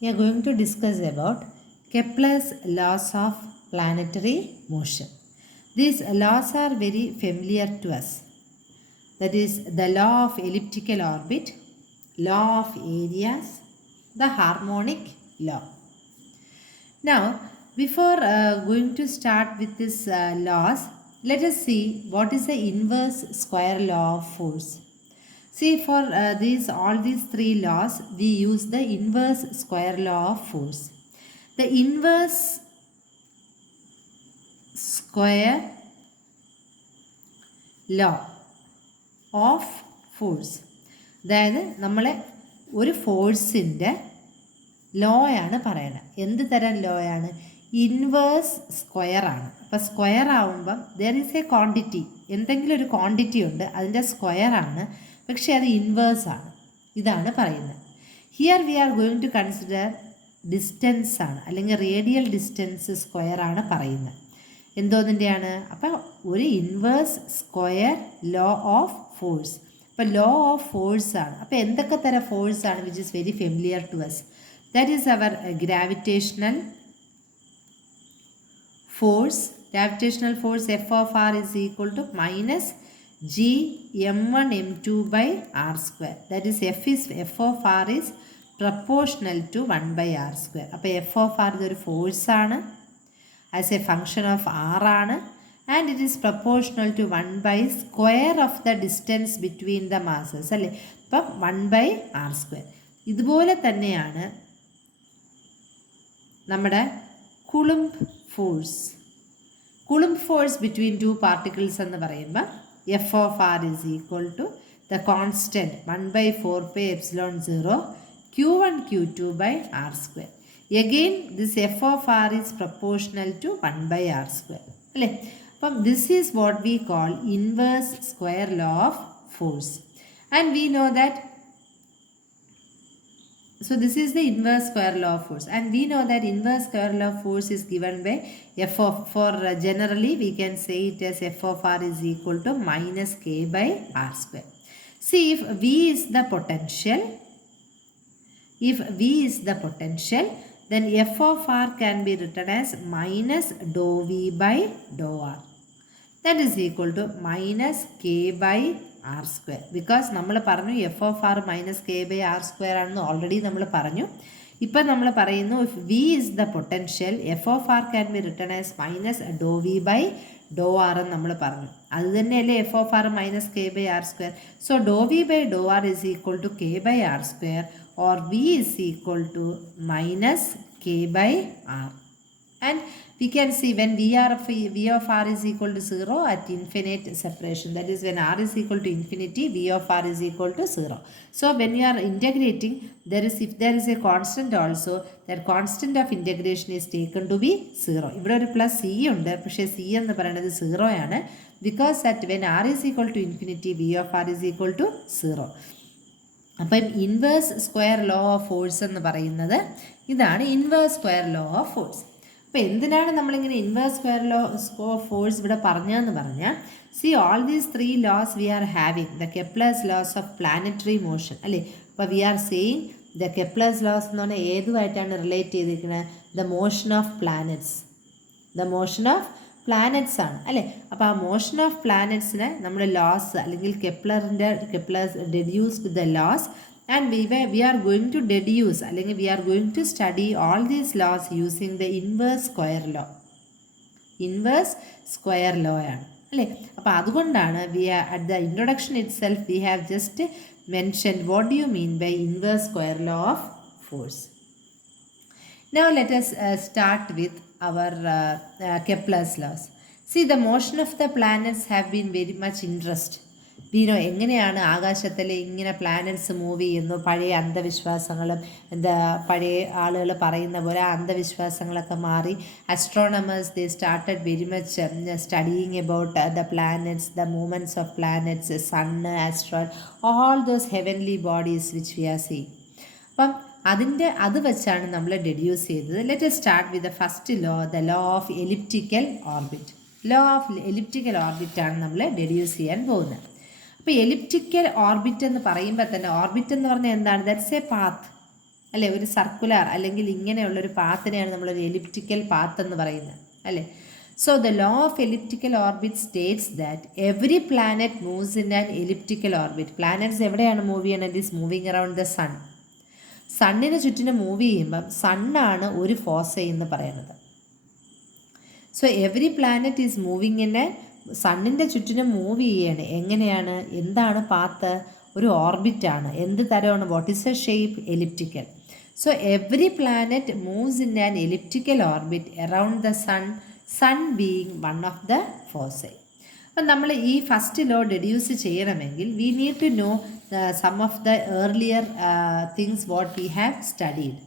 we are going to discuss about Kepler's laws of planetary motion. These laws are very familiar to us. That is the law of elliptical orbit, law of areas, the harmonic law. Now, before going to start with these laws, let us see what is the inverse square law of force. See, for all these three laws, we use the inverse square law of force. The inverse square law of force, അതായത് നമ്മളെ ഒരു ഫോഴ്സിൻ്റെ law ആണ് പറയണത്. എന്ത് തരം law ആണ്? Inverse square ആണ്. അപ്പോൾ സ്ക്വയർ ആവുമ്പം ദർ ഈസ് എ ക്വാണ്ടിറ്റി, എന്തെങ്കിലും ഒരു ക്വാണ്ടിറ്റി ഉണ്ട്, അതിൻ്റെ സ്ക്വയർ ആണ്, പക്ഷേ അത് ഇൻവേഴ്സ് ആണ്. ഇതാണ് പറയുന്നത്. Here we are going to consider distance ആണ്, അല്ലെങ്കിൽ റേഡിയൽ ഡിസ്റ്റൻസ് സ്ക്വയർ ആണ് പറയുന്നത്. എന്തോന്നിൻ്റെയാണ്? അപ്പം ഒരു inverse square law of force. അപ്പോൾ ലോ ഓഫ് ഫോഴ്സ് ആണ്. അപ്പോൾ എന്തൊക്കെ തരം ഫോഴ്സ് ആണ് which is very familiar to us? That is our gravitational force. Gravitational force F of R is equal to minus G m1 m2 by r square. That is f of r is proportional to 1 by r square. അപ്പോൾ F of R ഇതൊരു force ആണ്, as a function of R ആണ്, and it is proportional to 1 by square of the distance between the masses, അല്ലേ? അപ്പം 1 by r square. ഇതുപോലെ തന്നെയാണ് നമ്മുടെ Coulomb force. Coulomb force between two particles എന്ന് പറയുമ്പോൾ F of R is equal to the constant 1 by 4 pi epsilon 0 q1 q2 by r square. Again this f of r is proportional to 1 by r square, അല്ലേ? അപ്പം this is what we call inverse square law of force. And we know that, so this is the inverse square law of force, and we know that inverse square law of force is given by f of, for generally we can say it as f of r is equal to minus k by r square. See, if v is the potential, then f of r can be written as minus dou v by dou r. That is equal to minus k by r square. Because നമ്മൾ പറഞ്ഞു F of R minus K by R square ആണെന്ന് already നമ്മൾ പറഞ്ഞു. ഇപ്പം നമ്മൾ പറയുന്നു if V is the potential, F of R can be written as minus do V by do R എന്ന് നമ്മൾ പറഞ്ഞു. അത് തന്നെയല്ലേ F of R minus K by R square. So do V by do R is equal to K by R square, or V is equal to minus K by R. And we can see when v of r is equal to 0 at infinite separation, that is when r is equal to infinity, v of r is equal to 0. So when you are integrating, if there is a constant also, that constant of integration is taken to be 0. ഇവിടെ ഒരു plus C ഉണ്ട്, പക്ഷേ C എന്ന് പറയുന്നത് 0 ആണ്. Because at when r is equal to infinity, v of r is equal to 0. അപ്പം inverse square law of force എന്ന് പറയുന്നത് ഇതാണ്, inverse square law of force. അപ്പോൾ എന്തിനാണ് നമ്മളിങ്ങനെ inverse square law of force ഇവിടെ പറഞ്ഞതെന്ന് പറഞ്ഞാൽ, see all these three laws we are having the Kepler's laws of planetary motion, അല്ലേ? അപ്പോൾ we are saying the Kepler's laws എന്ന് പറഞ്ഞാൽ ഏതുമായിട്ടാണ് റിലേറ്റ് ചെയ്തിരിക്കുന്നത്? ദ മോഷൻ ഓഫ് പ്ലാനറ്റ്സ് ആണ്, അല്ലേ? അപ്പോൾ ആ മോഷൻ ഓഫ് പ്ലാനറ്റ്സിന് നമ്മുടെ ലോസ്, അല്ലെങ്കിൽ Kepler's deduced the laws, and we are going to deduce, അല്ലെങ്കിൽ we are going to study all these laws using the inverse square law ആണ്, അല്ലേ? അപ്പോൾ അതുകൊണ്ടാണ് at the introduction itself we have just mentioned what do you mean by inverse square law of force. Now let us start with our Kepler's laws. See, the motion of the planets have been very much interesting. വീനോ എങ്ങനെയാണ് ആകാശത്തിൽ ഇങ്ങനെ planets move ചെയ്യുന്നു? പഴയ അന്ധവിശ്വാസങ്ങളും പഴയ ആളുകൾ പറയുന്ന പോലെ അന്ധവിശ്വാസങ്ങളൊക്കെ മാറി astronomers they started very much studying about the planets, the movements of planets, sun, asteroid, all those heavenly bodies which we are seeing. അപ്പം അത് വെച്ചാണ് നമ്മൾ ഡെഡ്യൂസ് ചെയ്തത്. Let us start with the first law, the law of elliptical orbit. Law of elliptical ഓർബിറ്റാണ് നമ്മൾ deduce ചെയ്യാൻ പോകുന്നത്. അപ്പോൾ എലിപ്റ്റിക്കൽ ഓർബിറ്റ് എന്ന് പറയുമ്പോൾ തന്നെ, ഓർബിറ്റ് എന്ന് പറഞ്ഞാൽ എന്താണ്? ദാറ്റ്സ് എ പാത്ത്, അല്ലേ? ഒരു സർക്കുലർ അല്ലെങ്കിൽ ഇങ്ങനെയുള്ളൊരു പാത്തിനെയാണ് നമ്മളൊരു എലിപ്റ്റിക്കൽ പാത്ത് എന്ന് പറയുന്നത്, അല്ലേ? So the law of elliptical orbit states that every planet moves in an elliptical orbit. Planets എവിടെയാണ് മൂവ് ചെയ്യണത്? Is moving around the sun. സണ്ണിന് ചുറ്റിനും മൂവ് ചെയ്യുമ്പം സണ്ണാണ് ഒരു ഫോസൈ എന്ന് പറയുന്നത്. So every planet is moving in a, സണ്ണിൻ്റെ ചുറ്റിനും മൂവ് ചെയ്യാണ്. എങ്ങനെയാണ്? എന്താണ് പാത്ത്? ഒരു ഓർബിറ്റാണ്. എന്ത് തരമാണ്? What is a shape? Elliptical. So every planet moves in an elliptical orbit around the sun, sun being one of the foci. അപ്പം നമ്മൾ ഈ ഫസ്റ്റ് ലോ ഡെഡ്യൂസ് ചെയ്യണമെങ്കിൽ we need to know some of the earlier things what we have studied.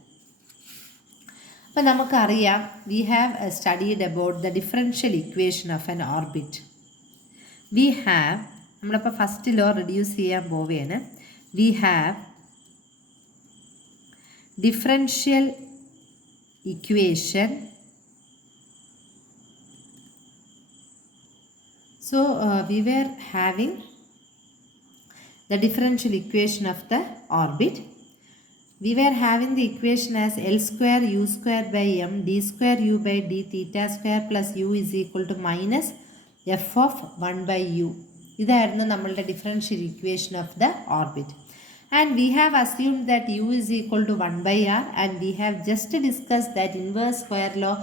അപ്പം നമുക്കറിയാം, we have studied about the differential equation of an orbit. We have, നമ്മളിപ്പോൾ first law reduce ചെയ്യാൻ പോവുകയാണ്. We have differential equation. So we were having the differential equation of the orbit. We were having the equation as L square U square by M d square U by d theta square plus U is equal to minus F of 1 by U. ഇതായിരുന്നു നമ്മളുടെ differential equation of the orbit. And we have assumed that U is equal to 1 by R, and we have just discussed that inverse square law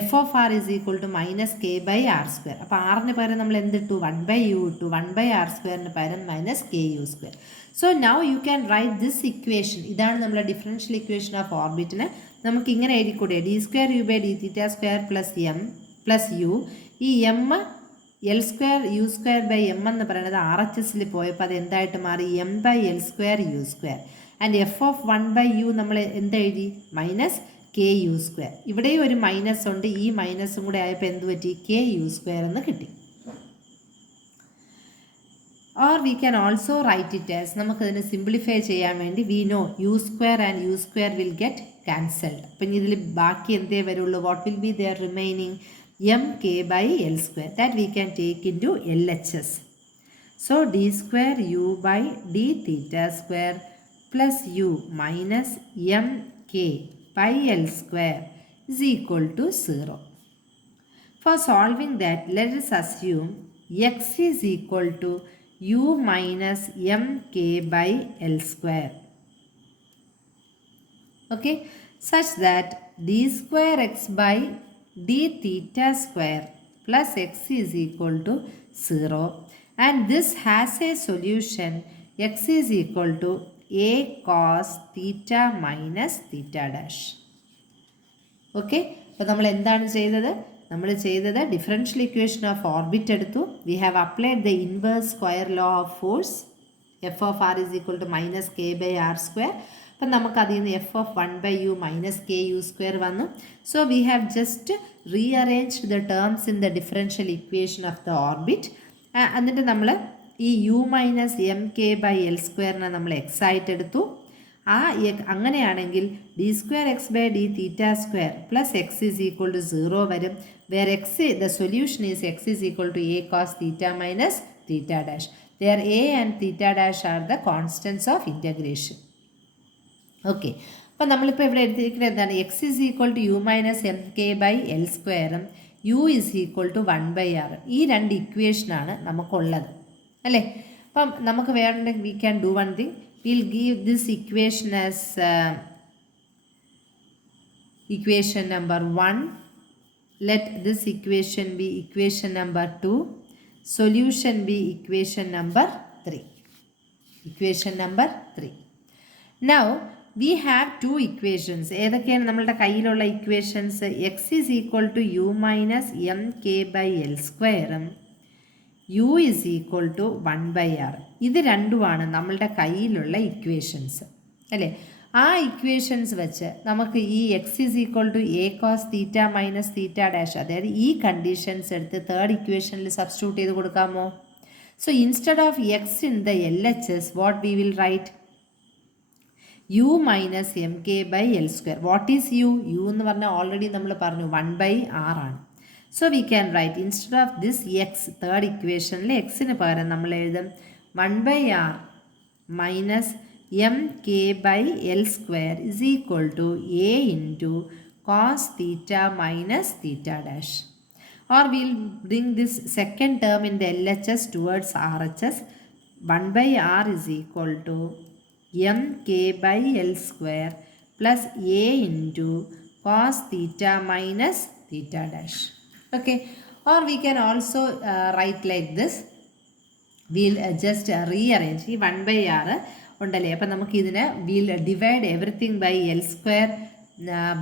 f of r is equal to minus k by r square. അപ്പോൾ ആറിന് പകരം നമ്മൾ എന്തിട്ടു? 1 by u ഇട്ടു. 1 by r സ്ക്വയറിന് പകരം minus K U square. So now you can write this equation. ഇതാണ് നമ്മുടെ differential equation of ഓർബിറ്റിന്. നമുക്ക് ഇങ്ങനെ എഴുതിക്കൂടെ? D square U by D theta square plus M plus U. ഈ M L square U square by M എന്ന് പറയുന്നത് R H എസിൽ പോയപ്പോൾ അത് എന്തായിട്ട് മാറി? M by L square U square. And F of 1 by u നമ്മൾ എന്തെഴുതി? Minus K U square. ഇവിടെയും ഒരു മൈനസ് ഉണ്ട്. ഈ മൈനസും കൂടെ ആയപ്പോൾ എന്ത് പറ്റി? കെ യു സ്ക്വയർ എന്ന് കിട്ടി. Or we can also write it as, നമുക്കതിനെ സിംപ്ലിഫൈ ചെയ്യാൻ വേണ്ടി we know U square and U square will get cancelled. അപ്പം ഇതിൽ ബാക്കി എന്തേ വരുള്ളൂ? What will be there remaining? M K by L square. That we can take into L H S. So D square U by D theta square plus U minus M K by L square is equal to 0. For solving that, let us assume x is equal to u minus mk by L square. Okay, such that d square x by d theta square plus x is equal to 0, and this has a solution. X is equal to a cos theta minus theta dash. Okay, അപ്പോൾ നമ്മൾ എന്താണ് ചെയ്തത്? നമ്മൾ ചെയ്തത് differential equation of orbit എടുത്തു. We have applied the inverse square law of force. F of R is equal to minus K by R square. അപ്പം നമുക്ക് അതിൽ നിന്ന് F of 1 by u minus K U square വന്നു. So we have just rearranged the terms in the differential equation of the orbit. എന്നിട്ട് നമ്മൾ ഈ U minus M K by L സ്ക്വയറിനെ നമ്മൾ എക്സ് ആയിട്ട് എടുത്തു. അങ്ങനെയാണെങ്കിൽ D square X by D theta square plus X is equal to 0 വരും. Where X the solution is X is equal to A cos theta minus theta dash. There A and theta dash are the constants of integration. Okay, അപ്പോൾ നമ്മളിപ്പോൾ ഇവിടെ എടുത്തിരിക്കുന്നത് എന്താണ്? X is equal to U minus M K by L സ്ക്വയറും U is equal to 1 by r. ഈ രണ്ട് ഇക്വേഷനാണ് നമുക്കുള്ളത്, അല്ലേ? അപ്പം നമുക്ക് വേണമെങ്കിൽ we can do one thing. We'll give this equation as equation number 1. Let this equation be equation number 2. Solution be equation number 3. Equation number 3. Now we have two equations. ഏതൊക്കെയാണ് നമ്മളുടെ കയ്യിലുള്ള equations? X is equal to U minus M K by L സ്ക്വയറും U is equal to 1 by r. ഇത് രണ്ടുമാണ് നമ്മളുടെ കയ്യിലുള്ള equations, അല്ലേ? ആ ഇക്വേഷൻസ് വെച്ച് നമുക്ക് ഈ X is equal to A cos theta minus theta dash, അതായത് ഈ കണ്ടീഷൻസ് എടുത്ത് തേർഡ് ഇക്വേഷനിൽ സബ്സ്റ്റിറ്റ്യൂട്ട് ചെയ്ത് കൊടുക്കാമോ? So instead of X in the L H S, what we will write? U minus M K by L square. What is U? U എന്ന് പറഞ്ഞാൽ already നമ്മൾ പറഞ്ഞു 1 by r ആണ്. So we can write instead of this x, third equation, x ന് പകരം നമ്മൾ എഴുതും 1 by r minus mk by L square is equal to a into cos theta minus theta dash. Or we'll bring this second term in the LHS towards RHS. 1 by R is equal to mk by L square plus a into cos theta minus theta dash. Okay. Or we can also write like this. We'll just rearrange. ഈ 1 by R ഉണ്ടല്ലേ, അപ്പം നമുക്കിതിനെ we'll divide everything by L square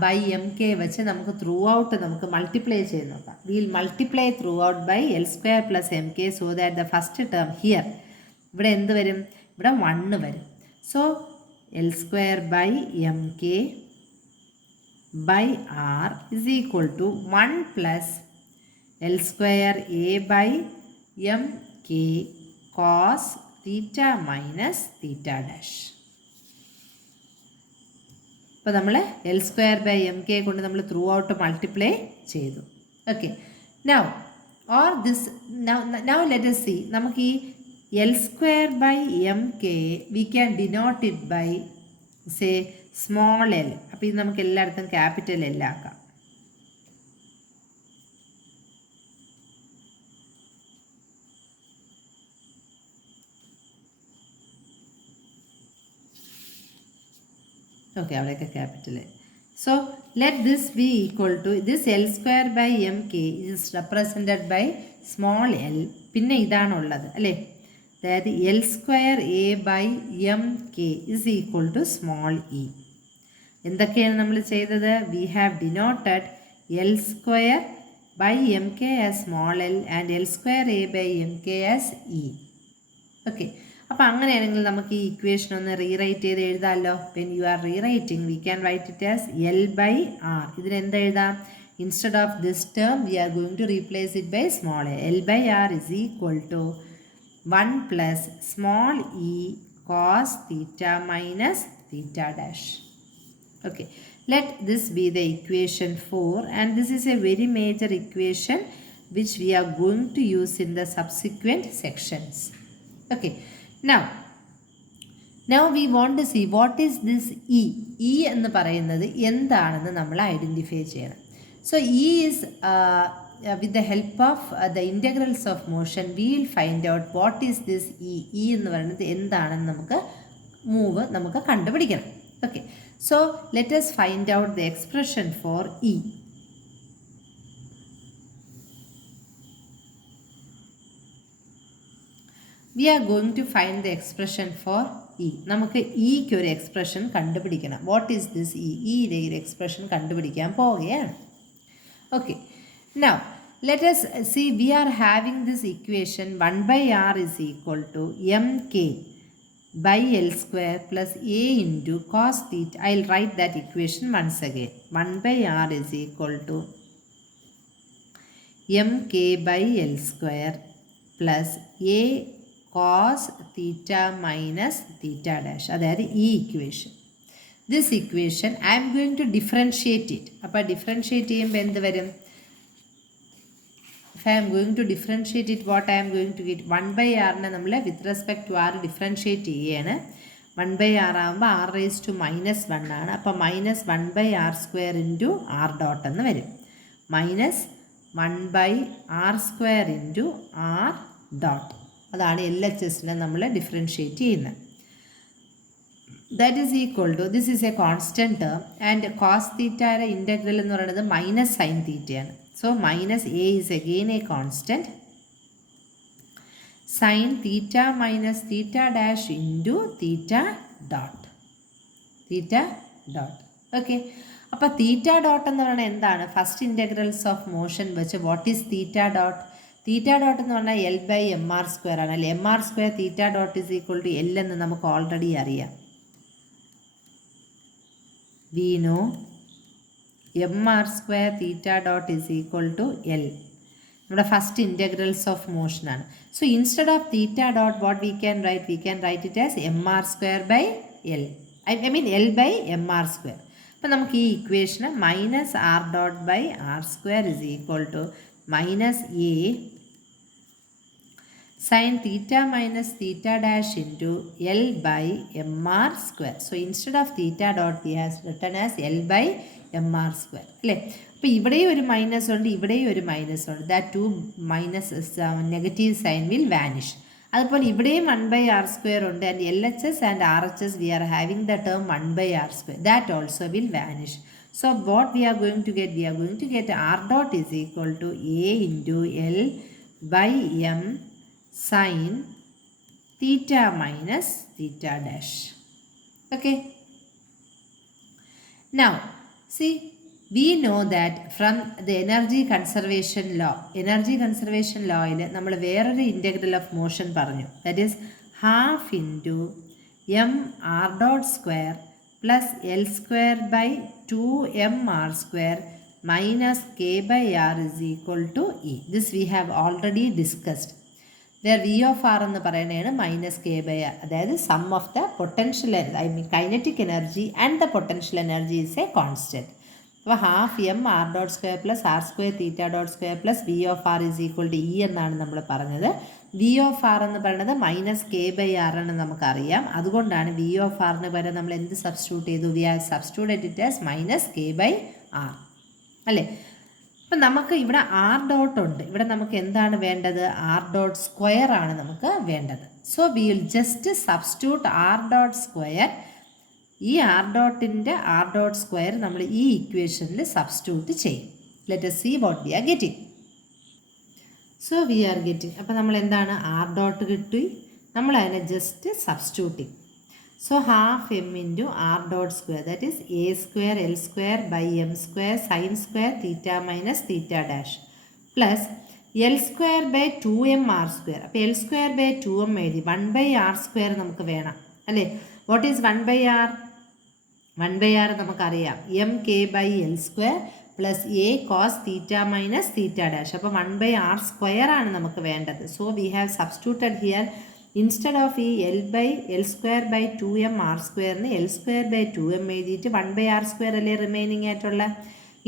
by mk വെച്ച് നമുക്ക് through out നമുക്ക് multiply ചെയ്ത് നോക്കാം. we'll multiply throughout by L square plus mk so that the first term here ഇവിടെ എന്ത് വരും? ഇവിടെ 1 വരും. So L square by mk by R is equal to 1 plus L square a by mk cos theta minus theta dash. അപ്പോൾ നമ്മൾ L square by mk കൊണ്ട് നമ്മൾ through out multiply ചെയ്തു. Okay. now let us see. നമുക്ക് ഈ L square by mk we can denote it by say small l. അപ്പോൾ ഇത് നമുക്ക് എല്ലായിടത്തും ക്യാപിറ്റൽ L ആക്കാം. Okay, അവിടെയൊക്കെ capital. So let this be equal to this L square by mk is represented by small l. പിന്നെ ഇതാണുള്ളത് അല്ലേ, അതായത് L square a by mk is equal to small e. എന്തൊക്കെയാണ് നമ്മൾ ചെയ്തത്? We have denoted L square by mk as small l and L square a by mk as e. Okay. അപ്പോൾ അങ്ങനെയാണെങ്കിൽ നമുക്ക് ഈ ഇക്വേഷൻ ഒന്ന് റീറൈറ്റ് ചെയ്ത് എഴുതാമല്ലോ. When you are rewriting we can write it as L by R. ഇതിനെന്തെഴുതാം? Instead of this term we are going to replace it by small a. L by R is equal to 1 plus small e cos theta minus theta dash. Okay, let this be the equation 4 and this is a very major equation which we are going to use in the subsequent sections. Okay. Now we want to see what is this E. E എന്ന് പറയുന്നത് എന്താണെന്ന് നമ്മൾ identify ചെയ്യണം. So E is with the help of the integrals of motion we will find out what is this E. E എന്ന് പറയുന്നത് എന്താണെന്ന് നമുക്ക് കണ്ടുപിടിക്കണം. Okay. So let us find out the expression for E. We are going to find the expression for E. നമുക്ക് ഇക്ക് ഒരു expression കണ്ടുപിടിക്കണം. What is this E? ഇയുടെ ഒരു എക്സ്പ്രഷൻ കണ്ടുപിടിക്കാൻ പോവുകയാണ്. Okay, now let us see we are having this equation 1 by r is equal to mk by L square plus a into cos theta. I'll write that equation once again. 1 by r is equal to mk by L square plus a cos theta minus theta dash. അതായത് ഈ equation. This equation I'm going to differentiate it. അപ്പോൾ differentiate ചെയ്യുമ്പോൾ എന്ത് വരും? If I'm going to differentiate it what I'm going to get? 1 by ആറിനെ നമ്മൾ with respect to R differentiate ചെയ്യുകയാണ്. 1 by r ആകുമ്പോൾ r raised to -1 ആണ്. അപ്പോൾ -1 by r square into r dot എന്ന് വരും. -1 by r square into r dot. അതാണ് L H എസിനെ നമ്മൾ ഡിഫറൻഷിയേറ്റ് ചെയ്യുന്നത്. That is equal to, this is a constant term and cos തീറ്റയുടെ ഇൻ്റഗ്രൽ എന്ന് പറയുന്നത് മൈനസ് സൈൻ തീറ്റയാണ്. So minus A is again a constant sine theta minus theta dash into theta dot. Okay, അപ്പോൾ theta dot എന്ന് പറയുന്നത് എന്താണ്? First integrals of motion വെച്ച് what is theta dot? Theta dot എന്ന് പറഞ്ഞാൽ L by M R square ആണ് അല്ലേ. M R square theta dot is equal to L എന്ന് നമുക്ക് ഓൾറെഡി അറിയാം. We know M R square theta dot is equal to L. നമ്മുടെ first integrals of മോഷനാണ്. So instead of theta dot what we can write it as M R square by L. I mean L by M R square. അപ്പം നമുക്ക് ഈ ഇക്വേഷന് minus R dot by R square is equal to minus A sin theta minus theta dash into L by mr square. So instead of theta dot we have written as L by mr square. അല്ലേ? അപ്പോൾ ഇവിടെയും ഒരു minus ഉണ്ട്, ഇവിടെയും ഒരു minus ഉണ്ട്. That two minus negative sign will vanish. അതുപോലെ ഇവിടെയും 1/r² ഉണ്ട്. And LHS and RHS we are having the term 1/r². That also will vanish. So what we are going to get? We are going to get r dot is equal to a into L by m sin theta minus theta dash. Okay. Now see, we know that from the energy conservation law യിൽ നമ്മൾ വേറൊരു integral of motion പറഞ്ഞു. That is half into M R dot square plus L square by 2mr² minus K by R is equal to E. This we have already discussed. Where V of R എന്ന് പറയുന്നതാണ് minus K by R. അതായത് sum of the potential kinetic energy and the potential energy is a constant. അപ്പോൾ half M R dot square plus R square theta dot square plus V of R is equal to E എന്നാണ് നമ്മൾ പറഞ്ഞത്. V of R എന്ന് പറയുന്നത് minus K by R എന്ന് നമുക്കറിയാം. അതുകൊണ്ടാണ് V of ആറിന് പകരം നമ്മൾ എന്ത് സബ്സ്റ്റിറ്റ്യൂട്ട് ചെയ്തു? We are substituted it as minus K by R അല്ലേ? അപ്പം നമുക്ക് ഇവിടെ ആർ ഡോട്ട് ഉണ്ട്. ഇവിടെ നമുക്ക് എന്താണ് വേണ്ടത്? ആർ ഡോട്ട് സ്ക്വയർ ആണ് നമുക്ക് വേണ്ടത്. So we will just substitute R dot square. ഈ ആർ ഡോട്ടിൻ്റെ ആർ ഡോട്ട് സ്ക്വയർ നമ്മൾ ഈ ഇക്വേഷനിൽ സബ്സ്റ്റിറ്റ്യൂട്ട് ചെയ്യും. Let us see what we are getting. So we are getting, അപ്പോൾ നമ്മൾ എന്താണ് ആർ ഡോട്ട് കിട്ടി, നമ്മൾ അതിനെ just substituting. So half M into R dot square that is A square L square by M square sine square theta minus theta dash plus L square by 2mr². അപ്പോൾ L square by 2m എഴുതി 1/r² നമുക്ക് വേണം അല്ലേ? What is 1/r? 1/r നമുക്കറിയാം M K by L square plus A cos theta minus theta dash. അപ്പോൾ 1/r² ആണ് നമുക്ക് വേണ്ടത്. So we have substituted here instead of ഈ L square by 2mr² L square by 2m എഴുതിയിട്ട് 1/r² അല്ലേ remaining ആയിട്ടുള്ള.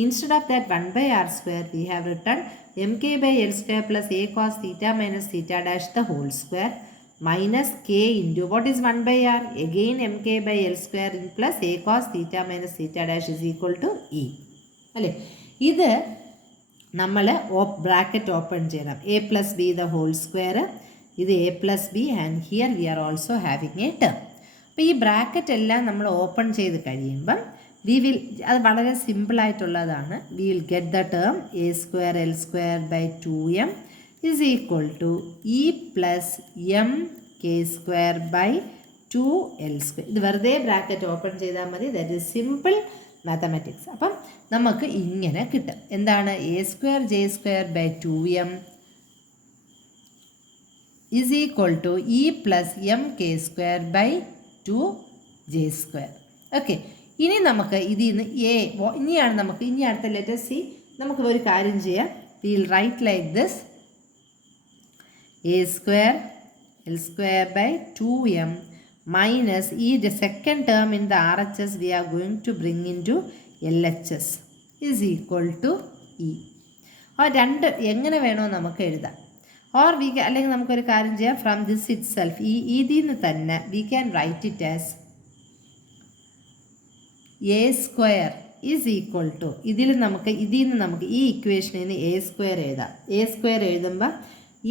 Instead of that 1/r² we have written M K by L square plus A cos theta minus theta dash the whole square minus k into what is 1/r? Again mk by l square plus a cos theta minus theta dash is equal to e. അല്ലേ? ഇത് നമ്മൾ bracket open ചെയ്യണം. a plus b the whole square, ഇത് a plus b and here we are also having a term. അപ്പോൾ ഈ bracket എല്ലാം നമ്മൾ open ചെയ്ത് കഴിയുമ്പം വി വിൽ, അത് വളരെ സിമ്പിളായിട്ടുള്ളതാണ്. We will get the term a square l square by 2m is equal to e plus m k square by 2l square. ഇത് വെറുതെ ബ്രാക്കറ്റ് ഓപ്പൺ ചെയ്താൽ മതി. That is simple mathematics. അപ്പം നമുക്ക് ഇങ്ങനെ കിട്ടും. എന്താണ്? A square J square by 2m is equal to e plus m k square by 2j². Okay, ഇനി നമുക്ക് ഇതിൽ നിന്ന് ഇനി അടുത്ത ലെറ്റർ സി. നമുക്ക് ഒരു കാര്യം ചെയ്യാം. V will right like this a square l square by 2m minus the second term in the RHS we are going to bring into LHS is equal to e. ആ രണ്ട് എങ്ങനെ വേണോ നമുക്ക് എഴുതാം. ഓർ വി അല്ലെങ്കിൽ നമുക്കൊരു കാര്യം ചെയ്യാം. ഫ്രം ദിസ് ഇറ്റ് സെൽഫ് ഇതിൽ നിന്ന് തന്നെ we can write it as A square is equal to ഇതിൽ നിന്ന് നമുക്ക് ഈ ഇക്വേഷനിൽ നിന്ന് എ സ്ക്വയർ എഴുതാം. എ സ്ക്വയർ എഴുതുമ്പോൾ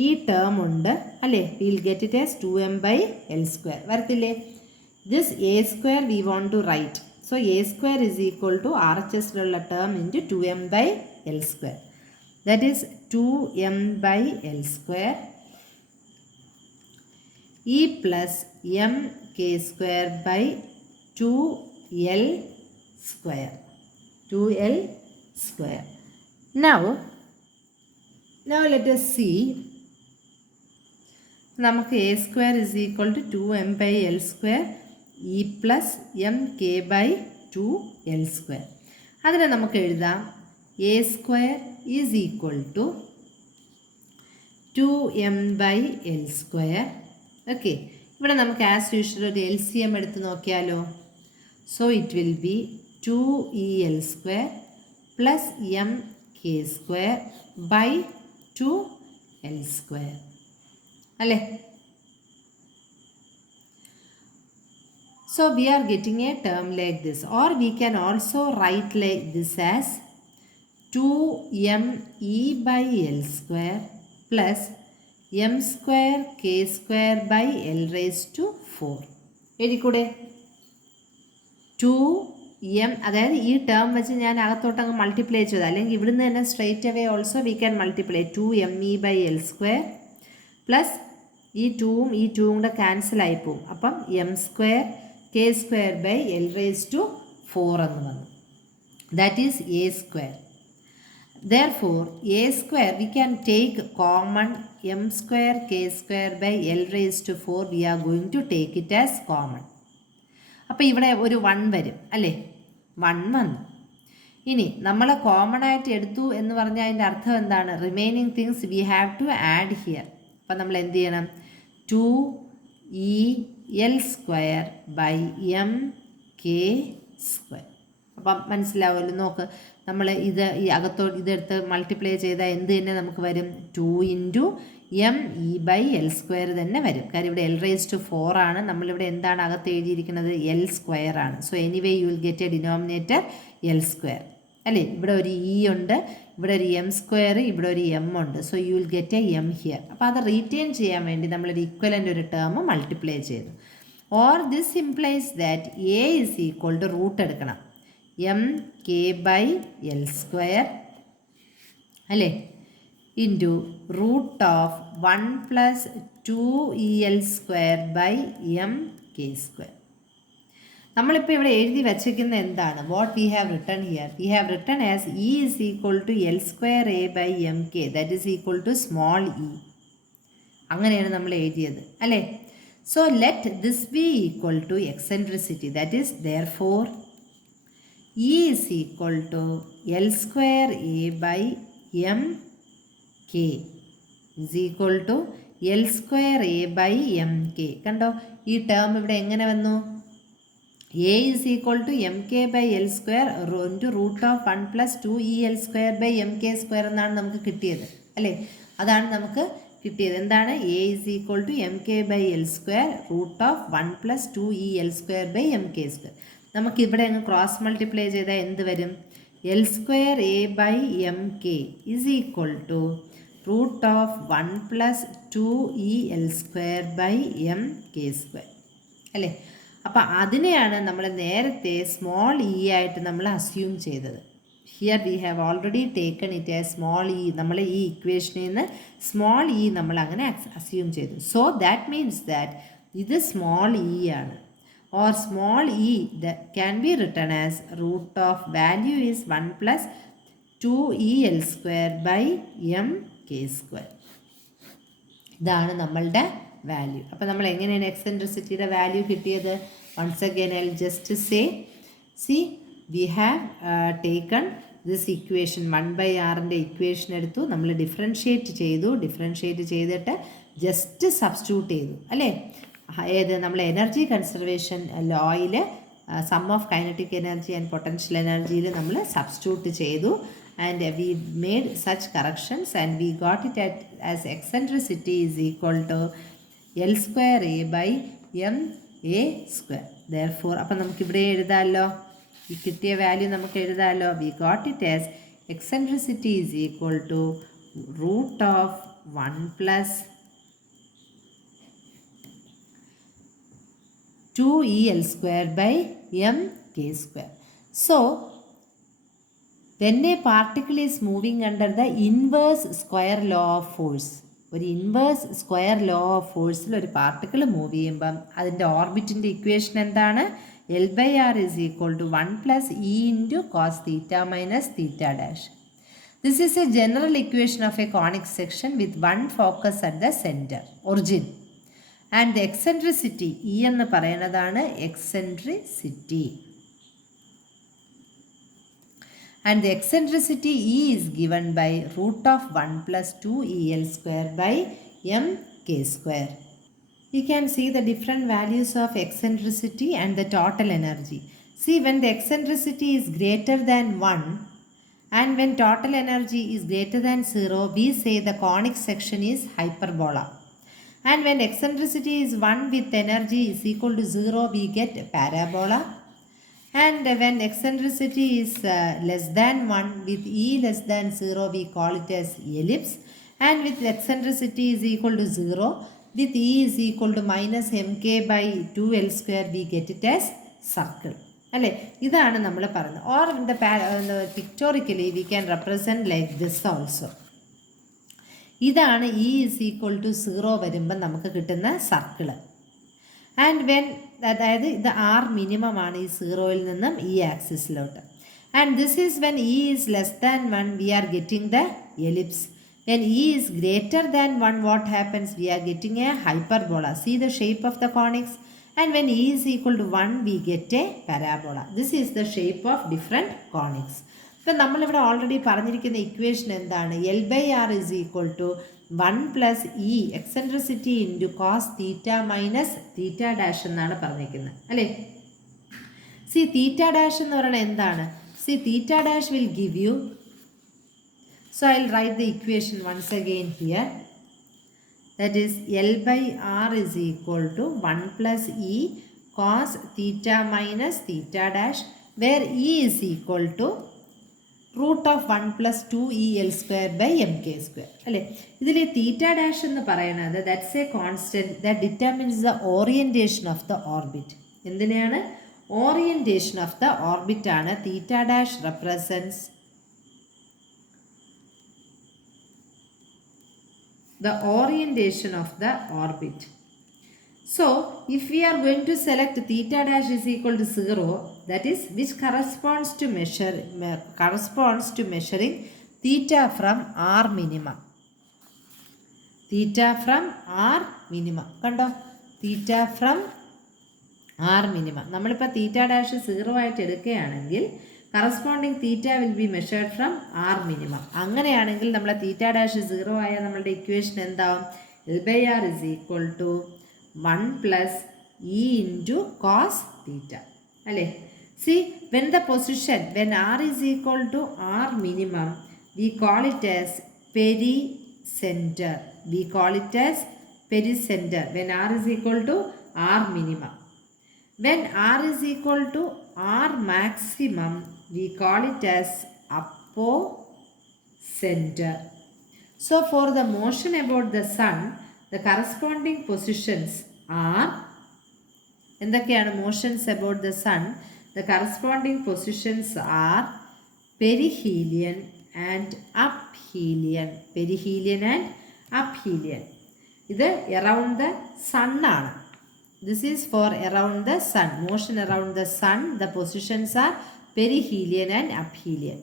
ഈ ടേം ഉണ്ട് അല്ലേ? Will get it as 2m by l square വരത്തില്ലേ? This A square we want to write. So A square is equal to RHSലുള്ള term into 2m by l square. That is 2m by l square e plus m k square by 2l square. 2l square. Now let us see. നമുക്ക് A square is equal to 2m by l square E plus M K by 2l square. അതിനെ നമുക്ക് എഴുതാം A square is equal to 2m by l square. Okay, ഇവിടെ നമുക്ക് as usual ഒരു LCM എടുത്ത് നോക്കിയാലോ. So it will be 2el square plus M K square by 2l square. അല്ലേ? So we are getting a term like this, or we can also write like this as 2me by L square plus m square k square by L raised to 4. എഴുതിക്കൂടെ? 2m, അതായത് ഈ term വെച്ച് ഞാൻ അകത്തോട്ട് അങ്ങ് multiply ചെയ്തു, അല്ലെങ്കിൽ ഇവിടുന്ന് തന്നെ straight away also we can multiply 2me by L square plus ഈ 2ഉം ഈ 2ഉം കൂടെ ക്യാൻസൽ ആയി പോകും. അപ്പം M square K square by L raise to 4 എന്ന് വന്നു. That is A square. Therefore, a square we can take common m square k square by L raised to 4. We are going to take it as common. അപ്പോൾ ഇവിടെ ഒരു 1 വരും അല്ലേ? 1 വന്നു. ഇനി നമ്മൾ കോമൺ ആയിട്ട് എടുത്തു എന്ന് പറഞ്ഞാൽ അതിൻ്റെ അർത്ഥം എന്താണ്? Remaining things we have to add here. അപ്പം നമ്മൾ എന്ത് ചെയ്യണം? 2el square by M K square. അപ്പം മനസ്സിലാവുമല്ലോ. നോക്ക്, നമ്മൾ ഇത് ഈ അകത്തോട്ട് ഇതെടുത്ത് മൾട്ടിപ്ലൈ ചെയ്താൽ എന്ത് തന്നെ നമുക്ക് വരും? 2 × me by L സ്ക്വയർ തന്നെ വരും. കാര്യം ഇവിടെ L റേസ് ടു 4 ആണ്. നമ്മളിവിടെ എന്താണ് അകത്ത് എഴുതിയിരിക്കുന്നത്? L സ്ക്വയർ ആണ്. So anyway you will get A denominator L square അല്ലേ? ഇവിടെ ഒരു ഇ ഉണ്ട്, ഇവിടെ ഒരു എം സ്ക്വയർ, ഇവിടെ ഒരു എം ഉണ്ട്. So you will get a M here. അപ്പോൾ അത് റീറ്റെയിൻ ചെയ്യാൻ വേണ്ടി നമ്മളൊരു ഇക്വലൻ്റ് ഒരു ടേം മൾട്ടിപ്ലൈ ചെയ്തു. Or this implies that A is equal to root എടുക്കണം, M K by L square അല്ലേ, into root of 1 plus 2el square by M K square. നമ്മളിപ്പോൾ ഇവിടെ എഴുതി വച്ചിരിക്കുന്ന എന്താണ്? What we have written here? We have written as E is equal to L square A by M K, that is equal to small E. അങ്ങനെയാണ് നമ്മൾ എഴുതിയത് അല്ലേ? So let this be equal to eccentricity, that is therefore E is equal to L square A by M K is equal to L square A by M K. കണ്ടോ, ഈ term ഇവിടെ എങ്ങനെ വന്നു? A is equal to M K by L square into root of 1 plus 2el square by M K square എന്നാണ് നമുക്ക് കിട്ടിയത് അല്ലേ? അതാണ് നമുക്ക് കിട്ടിയത്. എന്താണ്? A is equal to M K by L square root of 1 plus 2el square by M K square. നമുക്കിവിടെ അങ്ങ് ക്രോസ് മൾട്ടിപ്ലൈ ചെയ്താൽ എന്ത് വരും? L square A by M K is equal to root of 1 plus 2el square by M K square അല്ലേ? അപ്പം അതിനെയാണ് നമ്മൾ നേരത്തെ സ്മോൾ ഇ ആയിട്ട് നമ്മൾ അസ്യൂം ചെയ്തത്. Here we have already taken it as small E. നമ്മൾ ഈ ഇക്വേഷനിൽ നിന്ന് സ്മോൾ ഇ നമ്മൾ അങ്ങനെ അസ്യൂം ചെയ്തു. സോ ദാറ്റ് മീൻസ് ദാറ്റ് ഇത് സ്മോൾ ഇ ആണ്. Or small e that can be written as root of value is 1 plus 2el square by m k square. ഇതാണ് നമ്മളുടെ വാല്യൂ. അപ്പോൾ നമ്മൾ എങ്ങനെയാണ് എക്സെൻട്രിസിറ്റിയുടെ വാല്യൂ കിട്ടിയത്? Once again I just say, see we have taken this equation 1/r equation എടുത്തു, നമ്മൾ differentiate ചെയ്തു. ഡിഫറൻഷ്യേറ്റ് ചെയ്തിട്ട് ജസ്റ്റ് സബ്സ്റ്റിറ്റ്യൂട്ട് ചെയ്തു അല്ലേ? ഏത്? നമ്മൾ എനർജി കൺസർവേഷൻ ലോയിൽ sum of kinetic energy and potential എനർജിയിൽ നമ്മൾ സബ്സ്റ്റിറ്റ്യൂട്ട് ചെയ്തു. And we made such corrections and we got it at as eccentricity is equal to L square A by M A square. Therefore അപ്പം നമുക്കിവിടെ എഴുതാമല്ലോ, ഈ കിട്ടിയ value നമുക്ക് എഴുതാമല്ലോ. We got it as eccentricity is equal to root of 1 plus 2el square by m k square. So when a particle is moving under the inverse square law of force, ഒരു inverse square law of ഫോഴ്സിൽ ഒരു particle move ചെയ്യുമ്പം അതിൻ്റെ ഓർബിറ്റിൻ്റെ equation എന്താണ്? L/r is equal to 1 plus e into cos theta minus theta dash. This is a general equation of a conic section with one focus at the center, origin. And the eccentricity E എന്ന് പറയുന്നതാണ് eccentricity. And the eccentricity E is given by root of 1 plus 2el square by m k square. You can see the different values of eccentricity and the total energy. See, when the eccentricity is greater than 1 and when total energy is greater than 0, we say the conic section is hyperbola. And when eccentricity is 1 with energy is equal to 0, we get parabola. And when eccentricity is less than 1 with E less than 0, we call it as ellipse. And with eccentricity is equal to 0, with E is equal to minus mk by 2l square, we get it as circle. അല്ലേ, ഇതാണ് നമ്മൾ പറയുന്നത്. Or in the pictorially we can represent like this also. ഇതാണ് E is equal to 0 വരുമ്പോൾ നമുക്ക് കിട്ടുന്ന circle. And when, അതായത് ഇത് ആർ മിനിമം ആണ് ഈ 0യിൽ നിന്നും ഈ ആക്സിസിലോട്ട്. And this is when E is less than 1, we are getting the ellipse. When E is greater than 1, what happens, we are getting a hyperbola. See the shape of the conics. And when E is equal to 1, we get a parabola. This is the shape of different conics. So, നമ്മളിവിടെ already പറഞ്ഞിരിക്കുന്ന equation എന്താണ്? L by R is equal to 1 plus E eccentricity into cos theta minus theta dash എന്നാണ് പറഞ്ഞിരിക്കുന്നത്, അല്ലേ? See, theta dash എന്ന് പറയുന്നത് എന്താണ്? See, theta dash will give you, so I will write the equation once again here. That is L by R is equal to 1 plus E cos theta minus theta dash, where E is equal to root of 1 plus 2 EL square by mk square. അല്ലേ, ഇതിൽ തീറ്റ dash എന്ന് പറയുന്നത് that's A constant that determines the orientation of the orbit. എന്തിനാണ്? Orientation of the orbit ആണ്. തീറ്റ dash represents the orientation of the orbit. So, if we are going to select theta dash is equal to 0, that is which corresponds to measuring theta from R minima. Theta from R minima. കണ്ടോ, theta from R minima. നമ്മളിപ്പോൾ theta dash 0 ആയിട്ട് എടുക്കുകയാണെങ്കിൽ corresponding theta will be measured from R minimum. അങ്ങനെയാണെങ്കിൽ നമ്മളെ theta dash 0 ആയ നമ്മളുടെ equation എന്താവും? L by R is equal to 1 plus E into cos theta, അല്ലേ? See, when the position when R is equal to R minimum, we call it as pericentre. We call it as pericentre when R is equal to R minimum. When R is equal to R maximum, we call it as apocenter. So, for the motion about the sun, the corresponding positions are, എന്തൊക്കെയാണ് motions about the sun? The corresponding positions are perihelion and aphelion. Perihelion and aphelion. ഇത് around the sun ആണ്. This is for around the sun. Motion around the sun, the positions are perihelion and aphelion.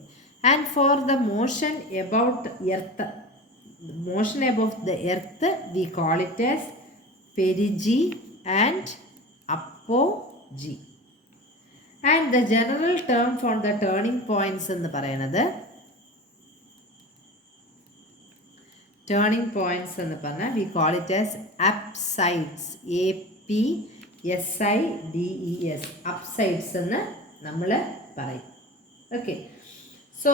And for the motion about earth, motion above the earth, we call it as perigee and apogee. And the general term for the turning points എന്ന് പറയുന്നത്, turning points എന്ന് പറഞ്ഞാൽ we call it as upsides. APSIDES, upsides എന്ന് നമ്മൾ പറയും. Okay, so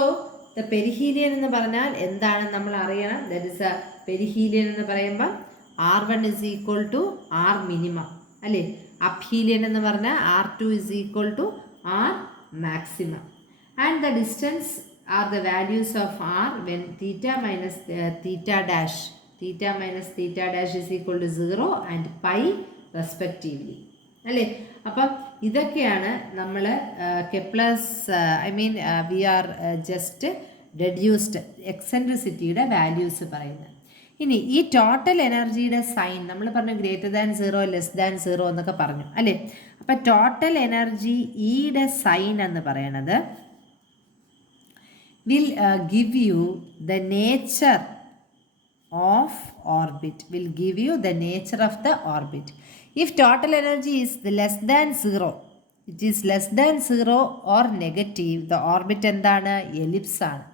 the perihelion എന്ന് പറഞ്ഞാൽ എന്താണ് നമ്മൾ അറിയണം. ദാറ്റ് ഇസ് എ പെരിഹീലിയൻ എന്ന് പറയുമ്പോൾ R1 is equal to R minimum, അല്ലേ? അപ്ഹീലിയൻ എന്ന് പറഞ്ഞാൽ R2 is equal to R maximum. And the distance are the values of R when theta minus theta dash is equal to 0 and pi respectively, അല്ലേ? അപ്പം ഇതൊക്കെയാണ് നമ്മൾ Kepler's, we are just deduced എക്സെൻട്രിസിറ്റിയുടെ values പറയുന്നത്. ഇനി ഈ total എനർജിയുടെ sign നമ്മൾ പറഞ്ഞു ഗ്രേറ്റർ ദാൻ 0 ലെസ് ദാൻ 0 എന്നൊക്കെ പറഞ്ഞു, അല്ലേ? അപ്പം ടോട്ടൽ എനർജി ഇയുടെ സൈൻ എന്ന് പറയണത് will give you the nature of orbit, will give you the nature of the orbit. If total energy is less than 0, it is less than 0 or negative, the orbit എന്താണ്? Ellipse ആണ്.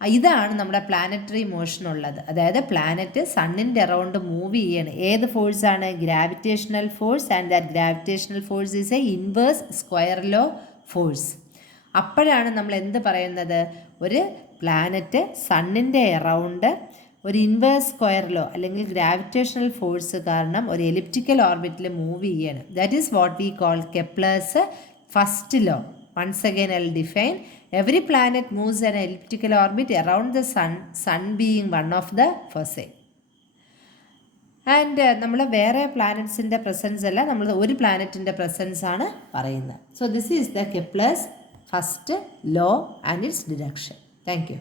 ഇതാണ് നമ്മുടെ planetary motion ഉള്ളത്. അതായത് planet സണ്ണിൻ്റെ around move ചെയ്യാണ്. ഏത് ഫോഴ്സാണ്? Gravitational force. And that gravitational force is an inverse square law force. അപ്പോഴാണ് നമ്മൾ എന്ത് പറയുന്നത്? ഒരു പ്ലാനറ്റ് സണ്ണിൻ്റെ അറൗണ്ട് ഒരു ഇൻവേഴ്സ് സ്ക്വയർ ലോ അല്ലെങ്കിൽ ഗ്രാവിറ്റേഷണൽ ഫോഴ്സ് കാരണം ഒരു എലിപ്റ്റിക്കൽ ഓർബിറ്റിൽ മൂവ് ചെയ്യാണ്. That is what we call Kepler's first law. Once again I will define. Every planet moves an elliptical orbit around the sun being one of the first. And നമ്മൾ വേറെ പ്ലാനറ്റ്സിൻ്റെ presence അല്ല, നമ്മൾ ഒരു പ്ലാനറ്റിൻ്റെ presence ആണ് പറയുന്നത്. So this is the Kepler's first law and it's deduction. Thank you.